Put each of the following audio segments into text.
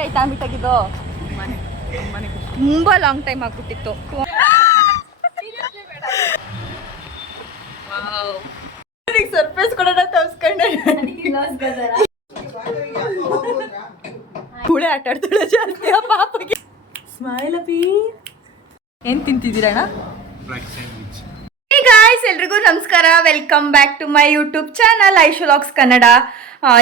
ಆಯ್ತಾ ಬಿಟ್ಟಾಗಿದ್ದು ತುಂಬಾ long time ಆಗ್ಬಿಟ್ಟಿತ್ತು. ಸರ್ಪ್ರೈಸ್ ಕೊಡೋಣ ತೋರಿಸ್ಕೊಂಡೆ. ಹುಳೆ ಆಟ ಆಡ್ತಾಳೆ ಜಾಸ್ತಿ ಪಾಪಗೆ. ಸ್ಮೈಲ್ ಅಪಿ. ಏನ್ ತಿಂತಿದ್ದೀರಣ್ಣ? ಗಾಯ್ಸ್, ಎಲ್ರಿಗೂ ನಮಸ್ಕಾರ. Welcome back to my YouTube channel Aishu vlogs Kannada.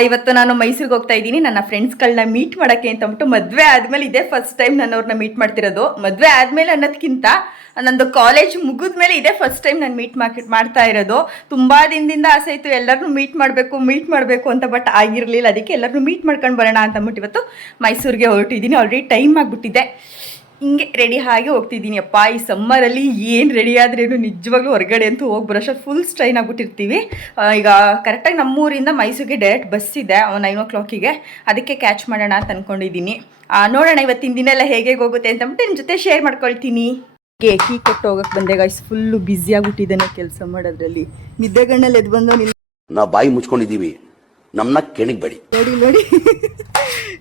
ಇವತ್ತು ನಾನು ಮೈಸೂರಿಗೆ ಹೋಗ್ತಾ ಇದ್ದೀನಿ ನನ್ನ ಫ್ರೆಂಡ್ಸ್ಗಳನ್ನ ಮೀಟ್ ಮಾಡೋಕ್ಕೆ ಅಂತ ಅಂದ್ಬಿಟ್ಟು. ಮದುವೆ ಆದಮೇಲೆ ಇದೇ ಫಸ್ಟ್ ಟೈಮ್ ನಾನು ಅವ್ರನ್ನ ಮೀಟ್ ಮಾಡ್ತಿರೋದು. ಮದುವೆ ಆದಮೇಲೆ ಅನ್ನೋದಕ್ಕಿಂತ ನಂದು ಕಾಲೇಜ್ ಮುಗಿದ ಮೇಲೆ ಇದೇ ಫಸ್ಟ್ ಟೈಮ್ ನಾನು ಮೀಟ್ ಮಾಡ್ತಾ ಇರೋದು. ತುಂಬ ದಿನದಿಂದ ಆಸೆ ಇತ್ತು ಎಲ್ಲರನ್ನೂ ಮೀಟ್ ಮಾಡಬೇಕು ಅಂತ, ಬಟ್ ಆಗಿರಲಿಲ್ಲ. ಅದಕ್ಕೆ ಎಲ್ಲರನ್ನೂ ಮೀಟ್ ಮಾಡ್ಕೊಂಡು ಬರೋಣ ಅಂತ ಅಂದ್ಬಿಟ್ಟು ಇವತ್ತು ಮೈಸೂರಿಗೆ ಹೊರಟಿದ್ದೀನಿ. ಆಲ್ರೆಡಿ ಟೈಮ್ ಆಗಿಬಿಟ್ಟಿದೆ. ಹಿಂಗೆ ರೆಡಿ ಆಗಿ ಹೋಗ್ತಿದ್ದೀನಿ. ಅಪ್ಪ, ಈ ಸಮ್ಮರಲ್ಲಿ ಏನು ರೆಡಿ ಆದ್ರೇನು ನಿಜವಾಗ್ಲೂ ಹೊರಗಡೆ ಅಂತೂ ಹೋಗಿ ಬರೋಷ್ಟು ಫುಲ್ ಸ್ಟ್ರೈನ್ ಆಗಿಬಿಟ್ಟಿರ್ತೀವಿ. ಈಗ ಕರೆಕ್ಟಾಗಿ ನಮ್ಮೂರಿಂದ ಮೈಸೂರಿಗೆ ಡೈರೆಕ್ಟ್ ಬಸ್ ಇದೆ 9 o'clock. ಅದಕ್ಕೆ ಕ್ಯಾಚ್ ಮಾಡೋಣ ಅಂತ ಅಂದ್ಕೊಂಡಿದ್ದೀನಿ. ನೋಡೋಣ ಇವತ್ತಿನ ದಿನ ಎಲ್ಲ ಹೇಗೆ ಹೋಗುತ್ತೆ ಅಂತ ಅಂದ್ಬಿಟ್ಟು ನಿಮ್ಮ ಜೊತೆ ಶೇರ್ ಮಾಡ್ಕೊಳ್ತೀನಿ. ಕೀ ಕೊಟ್ಟು ಹೋಗಕ್ಕೆ ಬಂದೆ ಗಾಯ್ಸ್. ಫುಲ್ಲು ಬ್ಯುಸಿ ಆಗಿಬಿಟ್ಟಿದ್ದಾನೆ ಕೆಲಸ ಮಾಡೋದ್ರಲ್ಲಿ. ನಿದ್ದೆಗಣ್ಣಲ್ಲಿ ಎದ್ದು ಬಂದವನಿಲ್ಲ. ನಾವು ಬಾಯಿ ಮುಚ್ಕೊಂಡಿದ್ದೀವಿ, ನಮ್ಮನ್ನ ಕೆಣಗಬೇಡಿ. ನೋಡಿ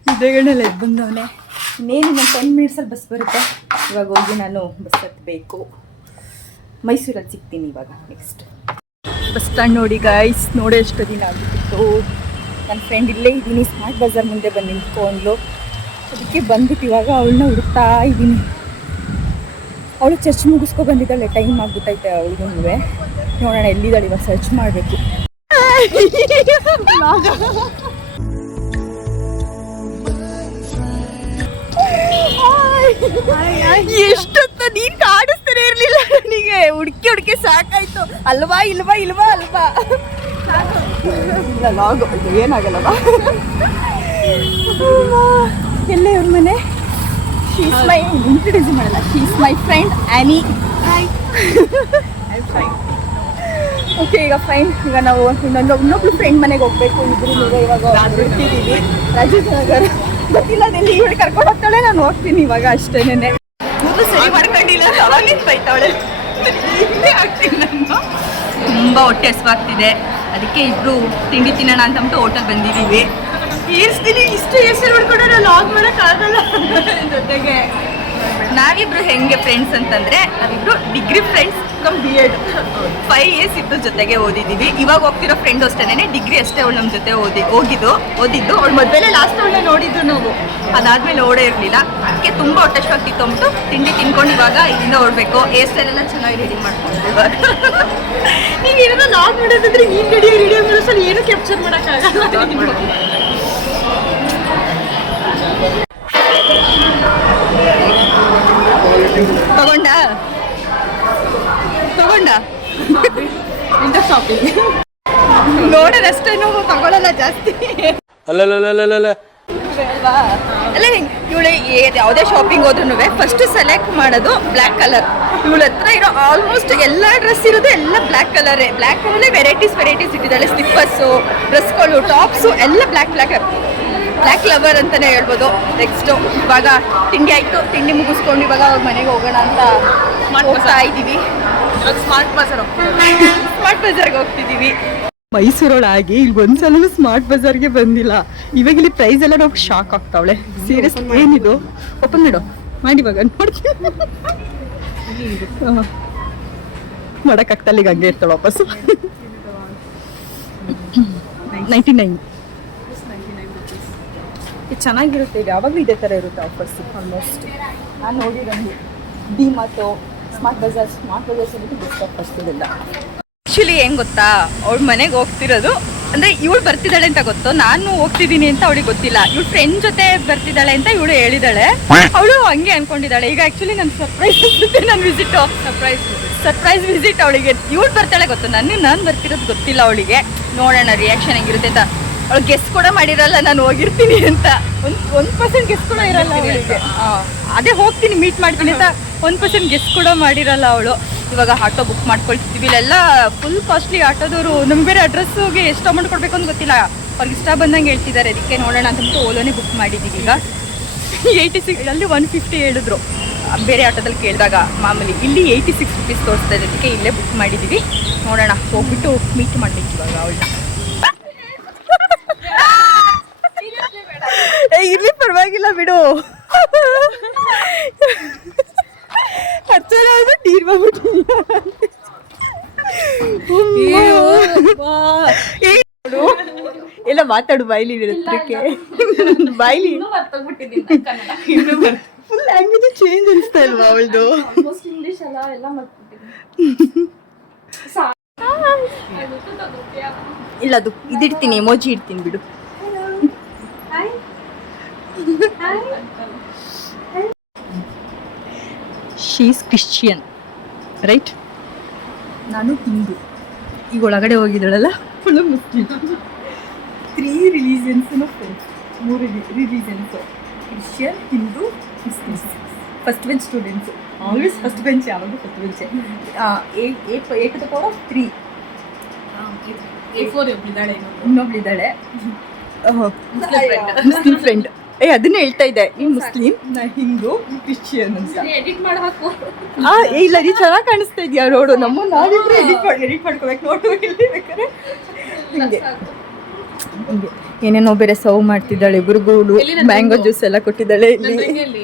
ನಿದ್ದೆಗಣ್ಣಲ್ಲಿ ಎದ್ದು ಬಂದವನೇ. ಇನ್ನೇನು ನನ್ನ 10 minutesಲ್ಲಿ ಬಸ್ ಬರುತ್ತೆ. ಇವಾಗ ಹೋಗಿ ನಾನು ಬಸ್ ಹತ್ತಬೇಕು. ಮೈಸೂರಲ್ಲಿ ಸಿಗ್ತೀನಿ ಇವಾಗ. ನೆಕ್ಸ್ಟ್ ಬಸ್ ಸ್ಟ್ಯಾಂಡ್ ನೋಡಿ ಗಾಯ್ಸ್. ನೋಡಿ ಎಷ್ಟು ದಿನ ಆಗಿಬಿಟ್ಟಿತ್ತು. ನನ್ನ ಫ್ರೆಂಡ್ ಇಲ್ಲೇ ಇದ್ದೀನಿ, ಸ್ಮಾರ್ಟ್ ಬಜಾರ್ ಮುಂದೆ ಬಂದು ನಿಂತ್ಕೊಂಡ್ಲು. ಅದಕ್ಕೆ ಬಂದ್ಬಿಟ್ಟು ಇವಾಗ ಅವಳನ್ನ ಹುಡುಕ್ತಾ ಇದ್ದೀನಿ. ಅವಳು ಚರ್ಚ್ ಮುಗಿಸ್ಕೊ ಬಂದಿದ್ದಾಳೆ. ಟೈಮ್ ಆಗ್ಬಿಟ್ಟೈತೆ ಅವಳಿಗೂ. ನೋಡೋಣ ಎಲ್ಲಿದ್ದಾಳೆ, ಇವಾಗ ಸರ್ಚ್ ಮಾಡಬೇಕು. ಎಷ್ಟೊತ್ತ ನೀನ್ ಕಾಣಿಸ್ತಾನೆ ಇರ್ಲಿಲ್ಲ ನನಗೆ. ಹುಡುಕಿ ಸಾಕಾಯ್ತು. ಅಲ್ವಾ ಏನಾಗಲ್ಲವಾ? ಎಲ್ಲೇ ಇವ್ರ ಮನೆ? ಶೀಸ್ ಮೈ ಇಂಟ್ರೊಡ್ಯೂಸ್ ಮಾಡಲ್ಲ. ಶೀಸ್ ಮೈ ಫ್ರೆಂಡ್ ಆನಿ. ಓಕೆ, ಈಗ ಫೈನ್. ಈಗ ನಾವು ಇನ್ನೊಬ್ಳು ಫ್ರೆಂಡ್ ಮನೆಗೆ ಹೋಗ್ಬೇಕು. ಇಬ್ರು ಇವಾಗ ಹೊರಡ್ತಿದ್ದೀವಿ. ರಾಜೇಂದ್ರನಗರ ಗೊತ್ತಿಲ್ಲ, ಅದೆಲ್ಲಿ ಇವಳು ಕರ್ಕೊಂಡು ಹೋಗ್ತಾಳೆ. ನಾನು ಹೋಗ್ತೀನಿ ಇವಾಗ ಅಷ್ಟೇನೆ. ಮೊದಲು ಸರಿ ಮಾಡ್ಕೊಂಡಿಲ್ಲ, ಅವಾಗಲಿಂದ ಬೈತಾವಳೆ. ಆಗ್ತೀನಿ ನಾನು. ತುಂಬ ಹೊಟ್ಟೆ ಹಸಿವಾಗ್ತಿದೆ. ಅದಕ್ಕೆ ಇಬ್ರು ತಿಂಡಿ ತಿನ್ನೋಣ ಅಂತ ಅಂದ್ಬಿಟ್ಟು ಹೋಟೆಲ್ ಬಂದಿದ್ದೀವಿ. ಏರ್ಸ್ತೀನಿ ಇಷ್ಟು ಹೆಸರು ಹೊಡ್ಕೊಂಡ್ರೆ ಲಾಗ್ ಮಾಡೋಕ್ಕಾಗಲ್ಲ. ಜೊತೆಗೆ ನಾವಿಬ್ರು ಹೆಂಗೆ ಫ್ರೆಂಡ್ಸ್ ಅಂತಂದರೆ, ನಾವಿಬ್ರು degree friends come B.Ed 5 years ಇತ್ತು ಜೊತೆಗೆ ಓದಿದ್ದೀವಿ. ಇವಾಗ ಹೋಗ್ತಿರೋ ಫ್ರೆಂಡ್ ಅಷ್ಟೇನೆ. ಡಿಗ್ರಿ ಅಷ್ಟೇ ಅವಳು ನಮ್ಮ ಜೊತೆ ಓದಿದ್ದು. ಅವಳು ಮದುವೆಲೆ ಲಾಸ್ಟ್ ಅವಳನ್ನ ನೋಡಿದ್ದು ನಾವು. ಅದಾದಮೇಲೆ ಓಡೇ ಇರಲಿಲ್ಲ. ಅದಕ್ಕೆ ತುಂಬ ಹೊಟ್ಟೆ ಹಸಿವಾಗ್ತಿತ್ತು ಅಂದ್ಬಿಟ್ಟು ತಿಂಡಿ ತಿನ್ಕೊಂಡು ಇವಾಗ ಇಲ್ಲಿಂದ ಓಡಬೇಕು. ಹೇರ್ ಸ್ಟೈಲೆಲ್ಲ ಚೆನ್ನಾಗಿ ರೆಡಿ ಮಾಡ್ಕೊಂಡು ಇವಾಗ. ನೀವು ಏನಾದ್ರು ಲಾಗ್ ಮಾಡೋದಾದ್ರೆ ನೀನು ರೆಡಿ ಮಾಡೋಸಲ್ಲ ಏನು ಕ್ಯಾಪ್ಚರ್ ಮಾಡೋಕ್ಕಾಗಲ್ಲ. ತಗೊಂಡ ವಿಂಟರ್ ಶಾಪಿಂಗ್ ನೋಡೋದಷ್ಟೇನು ತಗೊಳ್ಳಲ್ಲ ಜಾಸ್ತಿ. ಅಲ್ಲ ಇವಳು ಯಾವುದೇ ಶಾಪಿಂಗ್ ಹೋದ್ರೂ ಫಸ್ಟ್ ಸೆಲೆಕ್ಟ್ ಮಾಡೋದು ಬ್ಲ್ಯಾಕ್ ಕಲರ್. ಇವಳ ಹತ್ರ ಇರೋ ಆಲ್ಮೋಸ್ಟ್ ಎಲ್ಲ ಡ್ರೆಸ್ ಇರೋದು ಎಲ್ಲ ಬ್ಲ್ಯಾಕ್ ಕಲರೇ. ಬ್ಲ್ಯಾಕ್ ಕಲರೇ ವೆರೈಟೀಸ್ ಇಟ್ಟಿದ್ದಾಳೆ. ಸ್ಲಿಪ್ಪರ್ಸು, ಡ್ರೆಸ್ಗಳು, ಟಾಪ್ಸು ಎಲ್ಲ ಬ್ಲ್ಯಾಕ್ ಲವರ್ ಅಂತಲೇ ಹೇಳ್ಬೋದು. ನೆಕ್ಸ್ಟು ಇವಾಗ ತಿಂಡಿ ಆಯಿತು. ತಿಂಡಿ ಮುಗಿಸ್ಕೊಂಡು ಇವಾಗ ಮನೆಗೆ ಹೋಗೋಣ ಅಂತ ಹೋಗ್ತಾ ಇದ್ದೀವಿ. ಸ್ಮಾರ್ಟ್ ಬಜಾರ್ಗೆ ಹೋಗ್ತಿದ್ದೀವಿ. ಮೈಸೂರೊಳಗೆ ಇಲ್ಲಿ ಒಂದ್ಸಲ ಸ್ಮಾರ್ಟ್ ಬಜಾರ್ಗೆ ಬಂದಿಲ್ಲ. ಇವಾಗ ಇಲ್ಲಿ ಪ್ರೈಸ್ ಎಲ್ಲ ನಾವು ಶಾಕ್ ಆಗ್ತಾವಳೆ. ಸೀರಿಯಸ್, ಏನಿದು? ಓಪನ್ ಮಾಡಿ ಇವಾಗ ನೋಡ್ತೀನಿ. ಮಾಡೋಕ್ಕಾಗ್ತಲ್ಲ, ಈಗ ಹಂಗೆ ಇರ್ತಾಳೆ ವಾಪಸ್ಸು. 99 ಚೆನ್ನಾಗಿರುತ್ತೆ. ಯಾವಾಗಲೂ ಇದೇ ಥರ ಇರುತ್ತೆ ಆಫರ್ಸ್ ಆಲ್ಮೋಸ್ಟ್. ನಾನು ನೋಡಿದಂಗೆ ಡಿಮಾರ್ಟು, ಸ್ಮಾರ್ಟ್ ಬಜಾರ್ ಸಮೇತ ಬೆಸ್ಟ್ ಆಫರ್ಸ್ ಇದೆಲ್ಲ. ಆ್ಯಕ್ಚುಲಿ ಏನು ಗೊತ್ತಾ, ಅವಳ ಮನೆಗೆ ಹೋಗ್ತಿರೋದು ಅಂದರೆ ಇವಳು ಬರ್ತಿದ್ದಾಳೆ ಅಂತ ಗೊತ್ತು. ನಾನು ಹೋಗ್ತಿದ್ದೀನಿ ಅಂತ ಅವಳಿಗೆ ಗೊತ್ತಿಲ್ಲ. ಇವಳು ಫ್ರೆಂಡ್ ಜೊತೆ ಬರ್ತಿದ್ದಾಳೆ ಅಂತ ಇವಳು ಹೇಳಿದಾಳೆ. ಅವಳು ಹಂಗೆ ಅಂದ್ಕೊಂಡಿದ್ದಾಳೆ. ಈಗ ಆ್ಯಕ್ಚುಲಿ ನನ್ನ ಸರ್ಪ್ರೈಸ್ ವಿಸಿಟ್ ಅವಳಿಗೆ. ಇವಳು ಬರ್ತಾಳೆ ಗೊತ್ತು, ನಾನು ಬರ್ತಿರೋದು ಗೊತ್ತಿಲ್ಲ ಅವಳಿಗೆ. ನೋಡೋಣ ರಿಯಾಕ್ಷನ್ ಹೆಂಗಿರುತ್ತೆ ಅಂತ. ಅವಳು ಗೆಸ್ ಕೂಡ ಮಾಡಿರಲ್ಲ ನಾನು ಹೋಗಿರ್ತೀನಿ ಅಂತ. 1% ಗೆಸ್ ಕೂಡ ಇರಲ್ಲ ಅವಳಿಗೆ. ಅದೇ ಹೋಗ್ತೀನಿ ಮೀಟ್ ಮಾಡ್ತೀನಿ ಅಂತ 1% ಗೆಸ್ ಕೂಡ ಮಾಡಿರಲ್ಲ ಅವಳು. ಇವಾಗ ಆಟೋ ಬುಕ್ ಮಾಡ್ಕೊಳ್ತಿದ್ದೀವಿ. ಇಲ್ಲೆಲ್ಲ ಫುಲ್ ಕಾಸ್ಟ್ಲಿ ಆಟೋದವರು. ನಮ್ಗೆ ಬೇರೆ ಅಡ್ರೆಸ್ಸಿಗೆ ಎಷ್ಟು ಅಮೌಂಟ್ ಕೊಡಬೇಕು ಅಂತ ಗೊತ್ತಿಲ್ಲ. ಅವ್ರಿಗೆ ಇಷ್ಟ ಬಂದಂಗೆ ಹೇಳ್ತಿದ್ದಾರೆ. ಅದಕ್ಕೆ ನೋಡೋಣ ಅಂತಂದ್ಬಿಟ್ಟು ಓಲೋನೇ ಬುಕ್ ಮಾಡಿದ್ದೀವಿ. ಈಗ 86 ಅಲ್ಲಿ 150 ಹೇಳಿದ್ರು ಬೇರೆ ಆಟೋದಲ್ಲಿ ಕೇಳಿದಾಗ. ಮಾಮೂಲಿ ಇಲ್ಲಿ 86 rupees ತೋರಿಸ್ತಾ ಇದೆ. ಅದಕ್ಕೆ ಇಲ್ಲೇ ಬುಕ್ ಮಾಡಿದ್ದೀವಿ. ನೋಡೋಣ, ಹೋಗ್ಬಿಟ್ಟು ಮೀಟ್ ಮಾಡಬೇಕು ಇವಾಗ ಅವಳನ್ನ. ಇರ್ಲಿ ಪರವಾಗಿಲ್ಲ ಬಿಡು. ಅರ್ಚನ ಅಂದ್ರೆ ಟೀರ್ ಎಲ್ಲ ಮಾತಾಡು ಬಾಯ್ಲಿ ಹತ್ರಕ್ಕೆ. ಬಾಯ್ಲಿ ಫುಲ್ ಲ್ಯಾಂಗ್ವೇಜ್ ಚೇಂಜ್ ಅನಿಸ್ತಾ ಇಲ್ವಾ ಅವಳದು? ಇಂಗ್ಲಿಷ್ ಎಲ್ಲ ಇಲ್ಲ ಅದು ಇದಿಡ್ತೀನಿ, ಎಮೋಜಿ ಇಡ್ತೀನಿ ಬಿಡು. ಶೀಸ್ ಕ್ರಿಶ್ಚಿಯನ್ ರೈಟ್, ನಾನು ಹಿಂದೂ. ಈಗ ಒಳಗಡೆ ಹೋಗಿದ್ದಾಳಲ್ಲ ಫುಲ್ ಮುಸ್ಲಿಂ. 3 ರಿಲಿಜನ್ಸ್ನು friends, 3 religions: Christian, Hindu, Muslims. First bench students, always first bench, ಯಾವಾಗಲೂ ಫಸ್ಟ್ ಬೆಂಚೆ. 8 to the power of 3. ಇನ್ನೊಬ್ಳಿದ್ದಾಳೆ ಮುಸ್ಲಿಂ ಫ್ರೆಂಡ್. ಅದನ್ನೇ ಹೇಳ್ತಾ ಇದ್ದೆ, ಈ ಮುಸ್ಲಿಂ, ನಾ ಹಿಂದೂ, ಕ್ರಿಶ್ಚಿಯನ್ ಅಂತ. ಎಡಿಟ್ ಮಾಡಬೇಕು. ಇಲ್ಲ ನೀ ಚೆನ್ನಾಗಿ ಕಾಣಿಸ್ತಾ ಇದೆಯಾ ನೋಡು. ನಮ್ಮ ನಾವಿಬ್ರು ಎಡಿಟ್ ಮಾಡ್ಕೋಬೇಕು ನೋಡು. ಇಲ್ಲಿ ಬೇಕಾದ್ರೆ ಹಿಂಗೆ ಹಿಂಗೆ ಏನೇನೋ ಬೇರೆ ಸರ್ವ್ ಮಾಡ್ತಿದ್ದಾಳೆ. ಇಬ್ರಿಗೂ ಮ್ಯಾಂಗೋ ಜ್ಯೂಸ್ ಎಲ್ಲ ಕೊಟ್ಟಿದ್ದಾಳೆ. ಇಲ್ಲಿ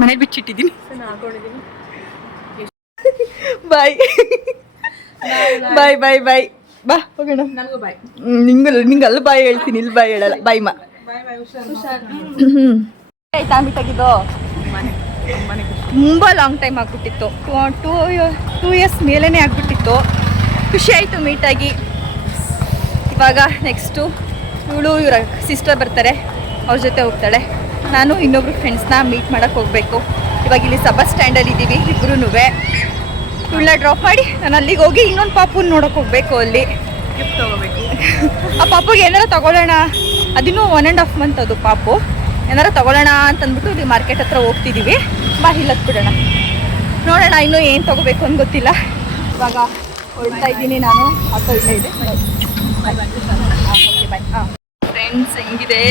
ಮನೇಲಿ ಬಿಚ್ಚಿಟ್ಟಿದ್ದೀನಿ. ಬಾಯ್ ಬಾಯ್ ಬಾಯ್ ಬಾಯ್. ಬಾ ಹೋಗೋಣ. ನನಗೂ ಬಾಯ್. ನಿಂಗೆ ಅಲ್ಲಿ ಬಾಯ್ ಹೇಳ್ತೀನಿ, ಇಲ್ಲಿ ಬಾಯ್ ಹೇಳಲ್ಲ. ಬಾಯ್ ಮಾ. ಆಯ್ತಾ ಮೀಟಾಗಿದ್ದು? ತುಂಬ ಲಾಂಗ್ ಟೈಮ್ ಆಗ್ಬಿಟ್ಟಿತ್ತು. 2 years ಮೇಲೇ ಆಗ್ಬಿಟ್ಟಿತ್ತು. ಖುಷಿ ಆಯಿತು ಮೀಟಾಗಿ. ಇವಾಗ ನೆಕ್ಸ್ಟು ಇವರ ಸಿಸ್ಟರ್ ಬರ್ತಾರೆ, ಅವ್ರ ಜೊತೆ ಹೋಗ್ತಾಳೆ. ನಾನು ಇನ್ನೊಬ್ರು ಫ್ರೆಂಡ್ಸ್ನ ಮೀಟ್ ಮಾಡೋಕ್ಕೆ ಹೋಗಬೇಕು. ಇವಾಗ ಇಲ್ಲಿ ಸಬಸ್ ಸ್ಟ್ಯಾಂಡಲ್ಲಿ ಇದ್ದೀವಿ ಇಬ್ಬರೂ. ಇವಳನ್ನ ಡ್ರಾಪ್ ಮಾಡಿ ನಾನು ಅಲ್ಲಿಗೆ ಹೋಗಿ ಇನ್ನೊಂದು ಪಾಪುನ ನೋಡೋಕೆ ಹೋಗಬೇಕು. ಅಲ್ಲಿ ಗಿಫ್ಟ್ ತಗೋಬೇಕು. ಆ ಪಾಪುಗೆ ಏನಾರ ತಗೊಳ್ಳೋಣ, ಅದಿನ್ನೂ 1.5 month ಅದು ಪಾಪು. ಏನಾರ ತಗೊಳ್ಳೋಣ ಅಂತಂದ್ಬಿಟ್ಟು ಇಲ್ಲಿ ಮಾರ್ಕೆಟ್ ಹತ್ರ ಹೋಗ್ತಿದ್ದೀವಿ. ಬಾ ಹಿಲ್ಲತ್ ಬಿಡೋಣ, ನೋಡೋಣ ಇನ್ನೂ ಏನು ತಗೋಬೇಕು ಅಂತ ಗೊತ್ತಿಲ್ಲ. ಇವಾಗ ಹೊರಡ್ತಾ ಇದ್ದೀನಿ ನಾನು. ಆಟೋ ಇಲ್ಲೇ ಇದೆ. Okay bye. ಹಾಂ ಫ್ರೆಂಡ್ಸ್, ಹೆಂಗಿದೆ?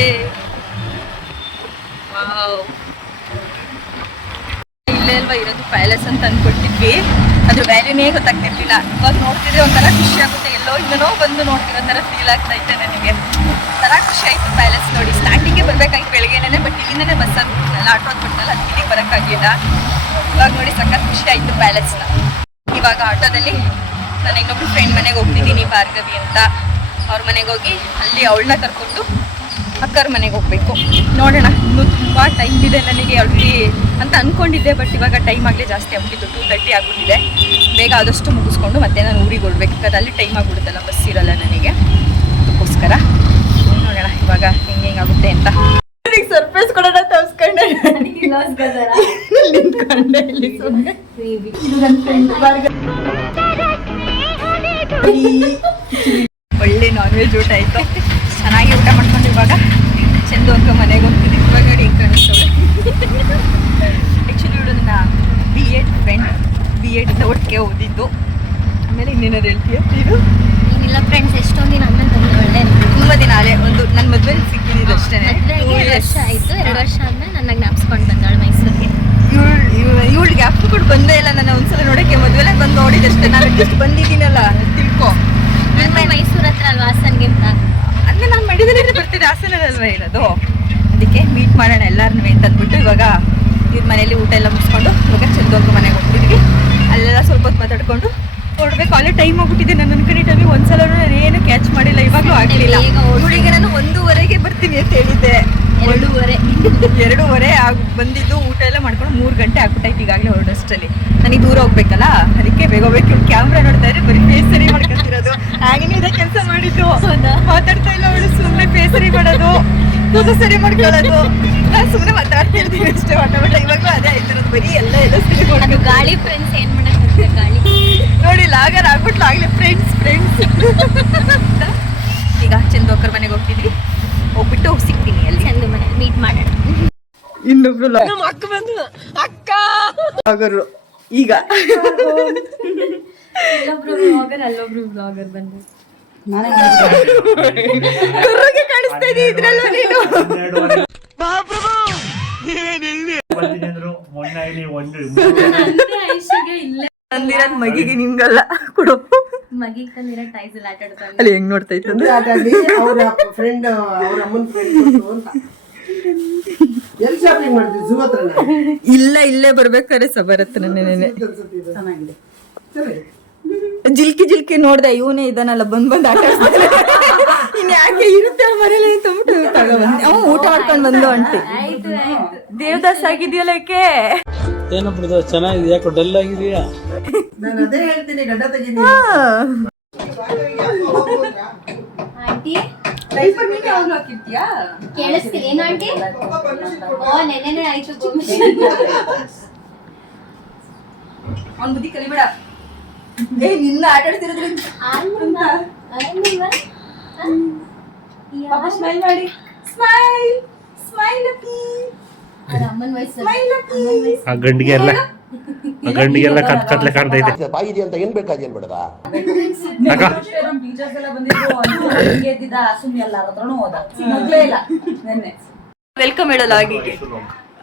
ಇಲ್ಲೇ ಅಲ್ವಾ ಇರೋದು ಪ್ಯಾಲೇಸ್ ಅಂತ ಅಂದ್ಕೊಟ್ಟಿದ್ವಿ. ಅದ್ರ ವ್ಯಾಲ್ಯೂನೇ ಗೊತ್ತಾಗ್ತಿರ್ಲಿಲ್ಲ. ಇವಾಗ ನೋಡ್ತಿದ್ರೆ ಒಂಥರ ಖುಷಿ ಆಗುತ್ತೆ. ಎಲ್ಲೋ ಇನ್ನೋ ಬಂದು ನೋಡ್ತಿರೋ ಥರ ಫೀಲ್ ಆಗ್ತಾ ಇತ್ತು ನನಗೆ. ಒಂಥರ ಖುಷಿ ಆಯಿತು ಪ್ಯಾಲೇಸ್ ನೋಡಿ. ಸ್ಟಾರ್ಟಿಂಗ್ಗೆ ಬರ್ಬೇಕಾಗಿ ಬೆಳಗ್ಗೆನೇ, ಬಟ್ ಇಲ್ಲಿಂದನೇ ಬಸ್ ಹತ್ತಿಲ್ಲ, ಆಟೋ ಹತ್ಬಿಟ್ಟಲ್ಲ, ಅದಕ್ಕೆ ಇಲ್ಲಿಗೆ ಬರೋಕ್ಕಾಗಲಿಲ್ಲ. ಇವಾಗ ನೋಡಿ ಸಖತ್ ಖುಷಿ ಆಯಿತು ಪ್ಯಾಲೇಸ್ನ. ಇವಾಗ ಆಟೋದಲ್ಲಿ ನಾನು ಇನ್ನೊಬ್ರು ಫ್ರೆಂಡ್ ಮನೆಗೆ ಹೋಗ್ತಿದ್ದೀನಿ, ಭಾರ್ಗವಿ ಅಂತ. ಅವ್ರ ಮನೆಗೆ ಹೋಗಿ ಅಲ್ಲಿ ಅವಳನ್ನ ಕರ್ಕೊಂಡು ಅಕ್ಕರ ಮನೆಗೆ ಹೋಗಬೇಕು. ನೋಡೋಣ, ಇನ್ನೂ ತುಂಬ ಟೈಮ್ ಇದೆ ನನಗೆ ಆಲ್ರೆಡಿ ಅಂತ ಅಂದ್ಕೊಂಡಿದ್ದೆ. ಬಟ್ ಇವಾಗ ಟೈಮ್ ಆಗಲೇ ಜಾಸ್ತಿ ಆಗ್ಬಿಟ್ಟಿತ್ತು. 2:30 ಆಗ್ಬಿಟ್ಟಿದೆ. ಬೇಗ ಆದಷ್ಟು ಮುಗಿಸ್ಕೊಂಡು ಮತ್ತೆ ನಾನು ಊರಿಗೆ ಹೊರಡ್ಬೇಕು. ಯಾಕಂದ್ರೆ ಅಲ್ಲಿ ಟೈಮ್ ಆಗ್ಬಿಡುತ್ತಲ್ಲ, ಬಸ್ ಇರಲ್ಲ ನನಗೆ. ಅದಕ್ಕೋಸ್ಕರ ನೋಡೋಣ ಇವಾಗ ಹೆಂಗಾಗುತ್ತೆ ಅಂತ. ಸರ್ಪ್ರೈಸ್ ಕೊಡೋಣ ತೋರಿಸ್ಕೊಂಡೆ. ನಿಂತ್ಕೊಂಡೆ ಇಲ್ಲಿ ಸುಮ್ಮನೆ. ಇದು ನನ್ನ ಫ್ರೆಂಡ್ ಭಾರ್ಗವಿ. ಒಳ್ಳೆ ನಾನ್ ವೆಜ್ ಊಟ ಆಯಿತು. ಚೆನ್ನಾಗಿ ಊಟ ಮಾಡ್ಕೊಂಡು ಇವಾಗ ಚಂದು ಅಕ್ಕ ಮನೆಗೆ ಹೋಗ್ತಿದ್ವಿ. ಇವಾಗ ನೋಡಿ ಹೆಂಗೆ ಕಾಣಿಸ್ತವೆ. ಆ್ಯಕ್ಚುಲಿ ಇವಳು ನನ್ನ B.Ed ಫ್ರೆಂಡ್. B.Ed ಇಂದ ಒಟ್ಟಿಗೆ ಓದಿದ್ದು. ಆಮೇಲೆ ಇನ್ನೇನಾರು ಹೇಳ್ತೀಯ? ಇದು ಏನಿಲ್ಲ ಫ್ರೆಂಡ್ಸ್, ಎಷ್ಟೊಂದು ದಿನ ಆದ್ಮೇಲೆ ಬಂದವಳೆ. ತುಂಬ ದಿನ ಆಲೆ. ನನ್ನ ಮದುವೆ ಸಿಕ್ಕಿದ್ದು ಅಷ್ಟೇ. 2 ವರ್ಷ ಆಯಿತು. 2 ವರ್ಷ ಆದ್ಮೇಲೆ ನನ್ನ ಜ್ಞಾಪಿಸ್ಕೊಂಡು ಬಂದವಳು ಮೈಸೂರಿಗೆ. ಇವಳು ಗ್ಯಾಪ್ ಕೂಡ ಬಂದೇ ಇಲ್ಲ. ನಾನು ಒಂದ್ಸಲ ನೋಡೋಕ್ಕೆ ಮದುವೆಲ್ಲ ಬಂದು ನೋಡಿದಷ್ಟೇ. ನಾನು ಅಟ್ಲೀಸ್ಟ್ ಬಂದಿದ್ದೀನಲ್ಲ ತಿಳ್ಕೊ. ಮೈಸೂರು ಹತ್ರ ಅಲ್ವಾ ಹಾಸನ್ಗಿಂತ? ಅಂದರೆ ನಾನು ಮಡಿದಲ್ಲೇ ಬರ್ತಿದ್ದೆ, ಹಾಸನದಲ್ವಾ ಇರೋದು. ಅದಕ್ಕೆ ಮೀಟ್ ಮಾಡೋಣ ಎಲ್ಲರನ್ನೂ ಅಂತಂದ್ಬಿಟ್ಟು ಇವಾಗ ಇವ್ರ ಮನೇಲಿ ಊಟ ಎಲ್ಲ ಮುಗಿಸ್ಕೊಂಡು ಇವಾಗ ಚಂದೋಗ್ರ ಮನೆಗೆ ಹೋಗ್ತಿದ್ವಿ. ಅಲ್ಲೆಲ್ಲ ಸ್ವಲ್ಪ ಹೊತ್ತು ಮಾತಾಡ್ಕೊಂಡು ಹೊರಡ್ಬೇಕು. ಅಲ್ಲೇ ಟೈಮ್ ಹೋಗ್ಬಿಟ್ಟಿದೆ. ನಾನು ಅನ್ಕೊಂಡಿ ಟೈಮಿಗೆ ಒಂದ್ಸಲ ನಾನು ಏನು ಕ್ಯಾಚ್ ಮಾಡಿಲ್ಲ. ಇವಾಗಲೂ ಆಗಲಿಲ್ಲ. ಇವಳಿಗೆ ನಾನು 1:15ಗೆ ಬರ್ತೀನಿ ಅಂತ ಹೇಳಿದ್ದೆ. 2:30 ಬಂದಿದ್ದು. ಊಟ ಎಲ್ಲ ಮಾಡ್ಕೊಂಡು 3 ಗಂಟೆ ಆಗ್ಬಿಟ್ಟಾಯ್ತು ಈಗಾಗಲೇ ಹೊರಡೋಷ್ಟರಲ್ಲಿ. ನನಗೆ ದೂರ ಹೋಗ್ಬೇಕಲ್ಲ, ಅದಕ್ಕೆ ಬೇಗ ಹೋಗ್ಬೇಕು. ಇವ್ಳು ಕ್ಯಾಮ್ರಾ ನೋಡ್ತಾ ಇದ್ರೆ ಬರೀ ಫೇಸ್ ಸರಿ ಮಾಡ್ಕೊತಿರೋದು. ಹಾಗೇನೇ ಇದೆ ಕೆಲಸ ಮಾಡಿದ್ದು. ಮಾತಾಡ್ತಾ ಇಲ್ಲ ಅವಳು, ಸುಮ್ಮನೆ ಫೇಸ್ ಸರಿ ಮಾಡೋದು, ಕೂದಲು ಸರಿ ಮಾಡ್ಕೊಳ್ಳೋದು. ನಾನು ಸುಮ್ಮನೆ ಮಾತಾಡ್ತಿರ್ತೀನಿ ಅಷ್ಟೇ. ಇವಾಗಲೂ ಅದೇ ಆಯ್ತಿರೋದು. ಬರೀ ಎಲ್ಲ ಸರಿ ಮಾಡೋದು. ಗಾಳಿ ಫ್ರೆಂಡ್ಸ್ ಏನು ಮಾಡೋಕ್ಕೆ ಗಾಳಿ ನೋಡಿ ಲಾಗರ್ ಆಗ್ಬಿಟ್ಲು ಆಗಲಿ. ಫ್ರೆಂಡ್ಸ್ ಈಗ ಚಂದು ಅಕ್ಕರ ಮನೆಗೆ ಹೋಗ್ತಿದ್ವಿ. ಹೋಗ್ಬಿಟ್ಟು ಸಿಗ್ತೀನಿ ಅಲ್ಲಿ ಚಂದು ಮನೆ ಮೀಟ್ ಮಾಡೋಣ. ಇನ್ನೊಬ್ರು ಅಕ್ಕ ಆಗರು ಈಗ ಇಲ್ಲೊಬ್ರು ಬ್ಲಾಗರ್, ಅಲ್ಲೊಬ್ರು ಬ್ಲಾಗರ್ ಬಂದ್ರು. ಕರ್ರಗೆ ಕಾಣಿಸ್ತಾ ಇದೀಯ ಇದ್ರಲ್ಲೂ ನೀನು. ತಂದಿರೋದ್ ಮಗಿಗೆ ನಿಂಗಲ್ಲ ಕೊಡು. ಮಗಿಗೆ ತಂದಿರೋ ಟೈಸ್ ಎಲ್ಲ ಆಟ ಆಡ್ತಾಳೆ. ಅಲ್ಲಿ ಹೆಂಗ್ ನೋಡ್ತಾ ಇತ್ತು ಅವ್ರ ಫ್ರೆಂಡ್, ಅವ್ರ ಅಮ್ಮನ ಫ್ರೆಂಡ್ ಅಂತ ಎಲ್ಲಿ ಶಾಪಿಂಗ್ ಮಾಡ್ತೀವಿ ಝೂ ಹತ್ರನ ಇಲ್ಲ ಇಲ್ಲೇ ಬರ್ಬೇಕಾದ್ರೆ ಸಬರ್ ಹತ್ರ ನೆನೆ ಚೆನ್ನಾಗಿದೆ ಸರಿ ಜಿಲ್ಕಿ ನೋಡ್ದೆ ಇವನೇ ಇದನ್ನೆಲ್ಲ ಬಂದ್ ಆಟ ಆಡ್ಸ್ತಾನೆ. ಇನ್ ಯಾಕೆ ಇರುತ್ತೆ ಮನೇಲಿ ಅಂತಂದ್ಬಿಟ್ಟು ತಗೊಬಂದೆ. ಅವ ಊಟ ಮಾಡ್ಕೊಂಡ್ ಬಂದು ಅಂಟಿ ದೇವದಾಸ್ ಆಗಿದ್ಯಲ್ಲ ಯಾಕೆ ಏನಪ್ಪ ಚೆನ್ನಾಗಿದೆ, ಯಾಕೋ ಡಲ್ ಆಗಿದೆಯಾ? ನಾನು ಅದೇ ಹೇಳ್ತೀನಿ, ಗಡ್ಡ ತೆಗಿದ್ದೀನಿ. ಆಂಟಿ ಡೈಪರ್ ನೀನೇ ಯಾವಾಗ್ಲೂ ಹಾಕಿರ್ತೀಯಾ? ಕೇಳಿಸ್ತೀನಿ ಏನು ಆಂಟಿ? ಓ ನೆನ್ನೆನೇ ಆಯ್ತು. ಅವ್ನ್ ಬುದ್ಧಿ ಕಲಿಬೇಡ. ಏ ನಿನ್ನ ಆಟ ಆಡ್ತಿರೋದ್ರಿಂದ ಪಾಪ ಸ್ಮೈಲ್ ಮಾಡಿ. ಸ್ಮೈಲ್ ಸ್ಮೈಲ್ ಅಪ್ಪಿ ಅಮ್ಮನ ವಯಸ್ಸು ಆ ಗಂಡಿಗೆಲ್ಲ ಕತ್ಲೆ ಕಾಣ್ತಾ ಇದೆ. ಬಾಯಿ ಇದೆ ಅಂತ ಏನ್ ಬೇಕಾದೇನ್ ಬೇಡದ ವೆಲ್ಕಮ್ ಹೇಳಲ್ಲ ಆಗಿಗೆ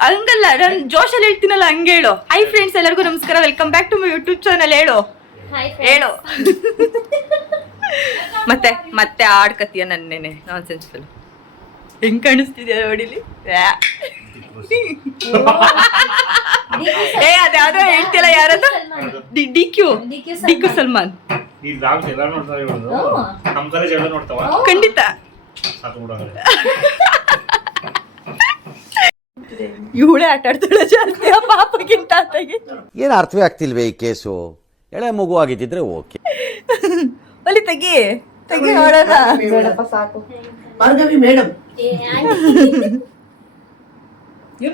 ಹಂಗಲ್ಲ, ನಾನು ಜೋಶಲ್ಲಿ ಹೇಳ್ತೀನಲ್ಲ ಹಂಗೆ ಹೇಳು. ಹೈ ಫ್ರೆಂಡ್ಸ್, ಎಲ್ಲರಿಗೂ ನಮಸ್ಕಾರ, welcome back to my YouTube channel. ಹೇಳು ಹೇಳು. ಮತ್ತೆ ಆಡ್ಕತೀಯ ನನ್ನೇನೆ ನಾನ್ ಸೆನ್ಸ್ ಫಿಲ್. ಹೆಂಗ್ ಕಾಣಿಸ್ತಿದ್ಯಾ ನೋಡಿಲಿ. ಏ ಅದ್ಯಾವ್ದೋ ಹೇಳ್ತಿಯಲ್ಲ, ಯಾರದು? D Q Salman. ಖಂಡಿತ ಇವಳೇ ಆಟ ಆಡ್ತಾಳೆ ಜಾಸ್ತಿ ಆ ಪಾಪಗಿಂತ ಆತಗೆ. ಏನ್ ಅರ್ಥವೇ ಆಗ್ತಿಲ್ವೇ ಈ ಕೇಸು? ಎಳೆ ಮಗು ಆಗಿದ್ದಿದ್ರೆ ಓಕೆ. ಅಲ್ಲಿ ತೆಗಿ ನೋಡೋಣ. ಬೇಡಪ್ಪ ಸಾಕು. ಭಾರ್ಗವಿ ಮೇಡಮ್ ಇವ್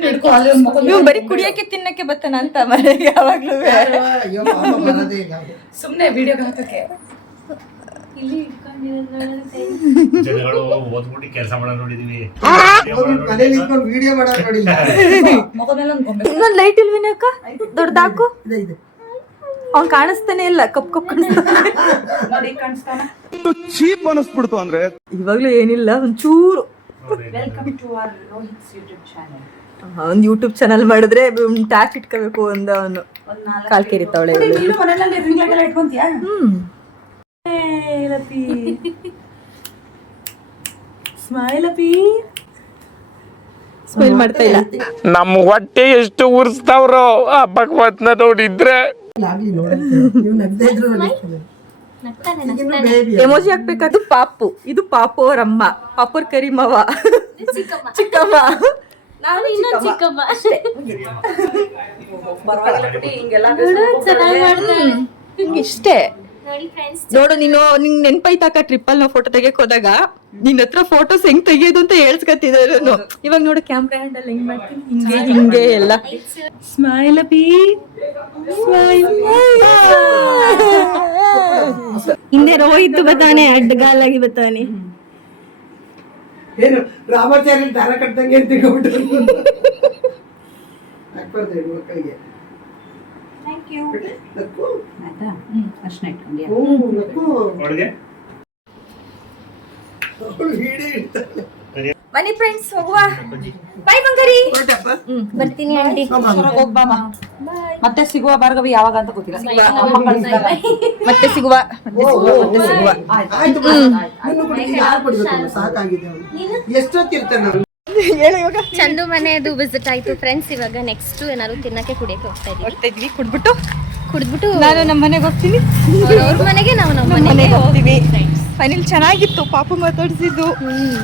ಬರೀ ಕುಡಿಯಕ್ಕೆ ತಿನ್ನಕ್ಕೆ ಬರ್ತಾನ ಅಂತ ಮನೆಗೆ ಯಾವಾಗ್ಲೂ. ಅಯ್ಯೋ ಪಾಪ ಬರೋದೇ ಇಲ್ಲ. ಸುಮ್ನೆ ವಿಡಿಯೋ ಹಾಕಕ್ಕೆ. ಇಲ್ಲಿ ಇಟ್ಕೊಂಡಿರೋದು ಜನಗಳು ಓದ್ಬಿಟ್ಟು ಕೆಲಸ ಮಾಡೋದು ನೋಡಿದೀವಿ. ಮನೇಲಿ ಇಟ್ಕೊಂಡು ವಿಡಿಯೋ ಮಾಡೋದು ನೋಡಿಲ್ಲ. ಇನ್ನೊಂದ್ ಲೈಟ್ ಇಲ್ವೇನೆ ಅಕ್ಕ? ದೊಡ್ಡದಾಕು. ಇದೆ ಅವ್ನ್ ಕಾಣಿಸ್ತಾನೆ ಇಲ್ಲ, ಕಪ್ ಕಾಣಿಸ್ತಾನ. ಚೀಪ್ ಅನಿಸ್ಬಿಡ್ತು ಅಂದ್ರೆ ಇವಾಗ್ಲೂ ಏನಿಲ್ಲ, ಒಂಚೂರು ಒಂದ್ ಯೂಟ್ಯೂಬ್ ಚಾನಲ್ ಮಾಡಿದ್ರೆ ಟ್ಯಾಕ್ ಇಟ್ಕೋಬೇಕು ಒಂದ ಅವನು ಕಾಲ್ ಕೇರಿತಾವಳೆ. ಸ್ಮೈಲ್ ಮಾಡ್ತಾ ಇಲ್ಲ. ನಮ್ ಹೊಟ್ಟೆ ಎಷ್ಟು ಉರ್ಸ್ತಾವ್ರೋ ಆ ಭಗವತ್ನ ನೋಡಿದ್ರೆ. ಆಗ್ಲಿ ನೋಡಿ, ನೀವು ನಗ್ದೇ ಇದ್ರು ನಗಿಸ್ತಾನೆ. ಈಗಿನ್ನು baby ಅದು. ಎಮೋಜಿ ಹಾಕ್ಬೇಕಾದ್ರು ಪಾಪು. ಇದು ಪಾಪು ಅವ್ರ ಅಮ್ಮ, ಪಾಪುರ್ ಕರಿಮವ, ಚಿಕ್ಕಮ್ಮ. ನಾನು ಇನ್ನೊಂದು ಚಿಕ್ಕಮ್ಮ. ಇಷ್ಟೇ ನೋಡಿ ಫ್ರೆಂಡ್ಸ್, ನೋಡು. ನಿಂಗ್ ನೆನ್ಪೈತಾಕ ಟ್ರಿಪ್ಪಲ್ ನಾವು ಫೋಟೋ ತೆಗಿಯಕ್ ಹೋದಾಗ ನಿನ್ ಹತ್ರ ಫೋಟೋಸ್ ಹೆಂಗ್ ತೆಗಿಯೋದು ಅಂತ ಹೇಳ್ಸ್ಕತ್ತಿದ್ರು. ಇವಾಗ ನೋಡು ಕ್ಯಾಮ್ರಾ ಹ್ಯಾಂಡಲ್ ಹೆಂಗ್ ಮಾಡ್ತೀನಿ, ಹಿಂಗೆ ಎಲ್ಲ. ಸ್ಮೈಲ್ ಅಪಿ ಸ್ಮೈಲ್. ಹಿಂದೆ ರೋಹಿತ್ ಬತ್ತಾನೆ, ಅಡ್ಡಗಾಲಾಗಿ ಬತ್ತಾನೆ. ಏನು ರಾಮಾಚಾರ್ಯ ದಾರ ಕಟ್ಟಂಗೆ ಅಂತ ಹಾಕ್ಬಾರ್ದು ಮಕ್ಕಳಿಗೆ. ನಕ್ಕು. ನಕ್ಕು. ಅವ್ಳು ವಿಡಿಯೋ ಇಡ್ತಾಳೆ. ಬನ್ನಿ ಫ್ರೆಂಡ್ಸ್, ಹೋಗುವ. ಬಾಯ್ ಬಂಗಾರಿ. ಬರ್ತೀನಿ ಆಂಟಿ. ಮತ್ತೆ ಸಿಗುವ ಭಾರ್ಗವಿ ಯಾವಾಗ ಅಂತ ಗೊತ್ತಿಲ್ಲ. ಮತ್ತೆ ಸಿಗುವ. ಆಯ್ತು ಇನ್ನು ಕೂಡ ಯಾರು ಕೊಡ್ಬೇಕು? ಸಾಕಾಗಿದೆ ಅವ್ನು. ಎಷ್ಟೊತ್ತಿರ್ತಾನೆ ನಾನು? ಹೇಳು ಇವಾಗ. ಚಂದು ಮನೆದು ವಿಸಿಟ್ ಆಯ್ತು ಫ್ರೆಂಡ್ಸ್. ಇವಾಗ ನೆಕ್ಸ್ಟ್ ಏನಾದ್ರು ತಿನ್ನಕ್ಕೆ ಕುಡಿಯಕ್ಕೆ ಹೋಗ್ತಾ ಇದೀವಿ. ಕುಡ್ಬಿಟ್ಟು ನಾನು ನಮ್ಮ ಮನೆಗೆ ಹೋಗ್ತೀನಿ, ಅವ್ರ ಮನೆಗೆ, ನಾವು ನಮ್ಮ ಮನೆಗೆ ಮನೆಗೆ ಹೋಗ್ತೀವಿ. ಫೈನಲ್ ಚೆನ್ನಾಗಿತ್ತು, ಪಾಪು ಮಾತಾಡ್ಸಿದ್ದು.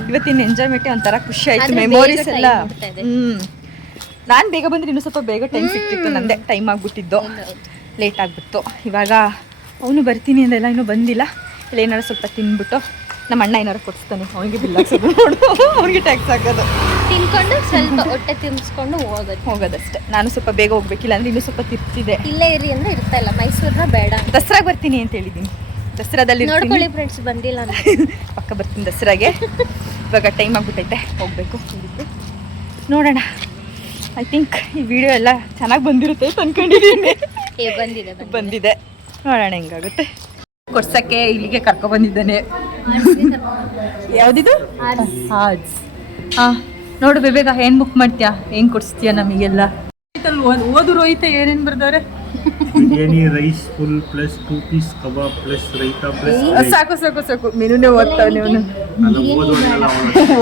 ಇವತ್ತಿನ ಎಂಜಾಯ್ಮೆಂಟ್ ಒಂಥರ ಖುಷಿ ಆಯ್ತು, ಆದ್ರೆ ಮೆಮೊರೀಸ್ ಬೇಗ ಎಲ್ಲ. time ಹೋಗ್ತಾ ಇದೆ. ನಾನ್ ಬೇಗ ಬಂದ್ರೆ ಇನ್ನೂ ಸ್ವಲ್ಪ ಬೇಗ ಟೈಮ್ ಸಿಕ್ತಿತ್ತು, ನಂದೇ ಟೈಮ್ ಆಗ್ಬಿಟ್ಟಿದ್ದು, ಲೇಟ್ ಆಗ್ಬಿಟ್ಟು. ಇವಾಗ ಅವನು ಬರ್ತೀನಿ ಅಂದೆಲ್ಲ ಇನ್ನೂ ಬಂದಿಲ್ಲ. ಇಲ್ಲ ಏನಾರು ಸ್ವಲ್ಪ ತಿನ್ಬಿಟ್ಟು ನಮ್ಮ ಅಣ್ಣ ಏನಾರು ಕೊಡ್ಸ್ತಾನೆ, ಅವನಿಗೆ ಬಿಲ್ ಹಾಕ್ಸೋದು ನೋಡು, ಅವ್ನಿಗೆ ಟ್ಯಾಕ್ಸ್ ಹಾಕೋದು. ತಿನ್ಕೊಂಡು ಸ್ವಲ್ಪ ಹೊಟ್ಟೆ ತುಂಬಿಸ್ಕೊಂಡು ಹೋಗೋದಷ್ಟೇ. ನಾನು ಸ್ವಲ್ಪ ಬೇಗ ಹೋಗ್ಬೇಕಿಲ್ಲ ಅಂದ್ರೆ ಇನ್ನೂ ಸ್ವಲ್ಪ ತಿರ್ತಿದೆ. ಇಲ್ಲೇ ಇರಿ ಅಂದ್ರೆ ಇರ್ತಾ ಇಲ್ಲ, ಮೈಸೂರ್ನ ಬೇಡ ಅಂತ. ದಸರಾಗೆ ಬರ್ತೀನಿ ಅಂತ ಹೇಳಿದ್ದೀನಿ, ದಸರಾದಲ್ಲಿ ನೋಡ್ಕೊಳ್ಳಿ ಫ್ರೆಂಡ್ಸ್, ಬಂದಿಲ್ಲ ಅಂತ. ಪಕ್ಕ ಬರ್ತೀನಿ ದಸರಾಗೆ. ಇವಾಗ ಟೈಮ್ ಆಗ್ಬಿಟ್ಟೈತೆ, ಹೋಗ್ಬೇಕು. ನೋಡೋಣ, ಐ ಥಿಂಕ್ ಈ ವಿಡಿಯೋ ಎಲ್ಲ ಚೆನ್ನಾಗಿ ಬಂದಿರುತ್ತೆ ಅಂತ ಅನ್ಕೊಂಡಿದ್ದೀನಿ. ಬಂದಿದೆ, ನೋಡೋಣ ಹೆಂಗಾಗುತ್ತೆ. ಕೊಡ್ಸಕ್ಕೆ ಇಲ್ಲಿಗೆ ಕರ್ಕೊಬಂದಿದ್ದಾನೆ. ಯಾವ್ದಿದು? ಆರ್ಟ್ಸ್. ನೋಡು ಬೇಗ ಏನ್ ಬುಕ್ ಮಾಡ್ತೀಯಾ, ಹೆಂಗ್ ಕೊಡ್ಸ್ತೀಯ ನಮಗೆಲ್ಲ? ಓದು ರೋಹಿತ ಏನೇನ್ ಬರ್ದವ್ರೆ? Biryani rice full plus 2 piece kebab plus raita plus ಸಾಕು ಮೆನುನೇ ಓದ್ತಾವನೆ ಅವನು.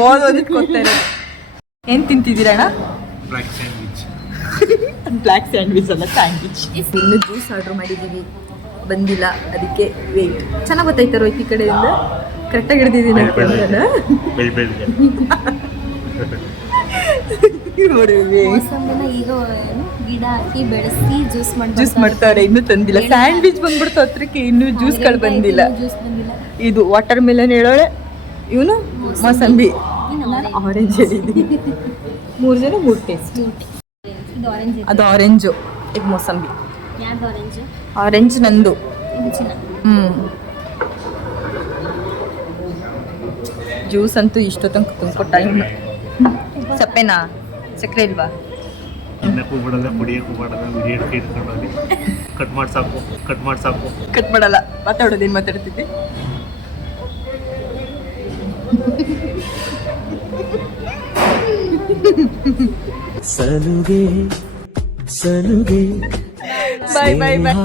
ಓದೋದಕ್ಕೆ ಗೊತ್ತಾ ಇರೋದು. ಏನು ತಿಂತಿದ್ದೀರಾ ಅಣ್ಣ? Black sandwich. ಬ್ಲ್ಯಾಕ್ ಸ್ಯಾಂಡ್ವಿಚ್ ಅಲ್ಲ, ಸ್ಯಾಂಡ್ವಿಚ್. ಇನ್ನು ಜ್ಯೂಸ್ ಆರ್ಡ್ರ್ ಮಾಡಿದ್ದೀವಿ, ಬಂದಿಲ್ಲ, ಅದಕ್ಕೆ ವೆಯ್ಟ್. ಚೆನ್ನಾಗಿ ಗೊತ್ತಾಯ್ತಾ ರೋಹಿತ್ ಈ ಕಡೆಯಿಂದ? ಕರೆಕ್ಟಾಗಿ ಹಿಡಿದಿದ್ದೀನಿ ಬೆಳ್ಬೆಳ್ಗೆ. ಮೋಸಂಬಿನ ಈಗ ಏನು ಗಿಡ ಹಾಕಿ ಬೆಳೆಸಿ ಜ್ಯೂಸ್ ಮಾಡ್ತಾರೆ, ಇನ್ನೂ ತಂದಿಲ್ಲ. ಸ್ಯಾಂಡ್ವಿಚ್ ಬಂದ್ಬಿಡ್ತು ಹತ್ರಕ್ಕೆ, ಇನ್ನೂ ಜ್ಯೂಸ್ಗಳು ಬಂದಿಲ್ಲ. ಜ್ಯೂಸ್ ಬಂದಿಲ್ಲ. ಇದು ವಾಟರ್ ಮೆಲನ್ ಹೇಳೋಳೆ, ಇವನು ಮೋಸಂಬಿ, ಆರೆಂಜ್ ಹೇಳಿದ್ದೀನಿ. 3 ಜನ 3 ಟೇಸ್ಟ್. ಇದು ಆರೆಂಜ್. ಅದು ಆರೆಂಜು, ಇದು ಮೋಸಂಬಿ. ಯಾವ್ದು ಆರೆಂಜ್? ಆರೆಂಜ್ ನಂದು. ಇದು ಚಿನ್ನ. ಜ್ಯೂಸ್ ಅಂತೂ ಇಷ್ಟು ತನಕ ತುಂಬಿಕೊಟ್ಟ ಇವನು. ಸಪ್ಪೆನಾ? ಸಕ್ಕರೆ ಇಲ್ವಾ? ತಿನ್ನಕ್ಕೂ ಬಿಡಲ್ಲ, ಕುಡಿಯಕ್ಕೂ ಬಿಡಲ್ಲ, ವಿಡಿಯೋ ಇಟ್ಕೊಂಡೋಗಿ ಕಟ್ ಮಾಡಿ ಸಾಕು. ಕಟ್ ಮಾಡಲ್ಲ, ಮಾತಾಡೋದೇನು ಮಾತಾಡ್ತಿದ್ದೆ? ಸಲುಗೆ ಬಾಯ್ ಬಾಯ್ ಬಾಯ್.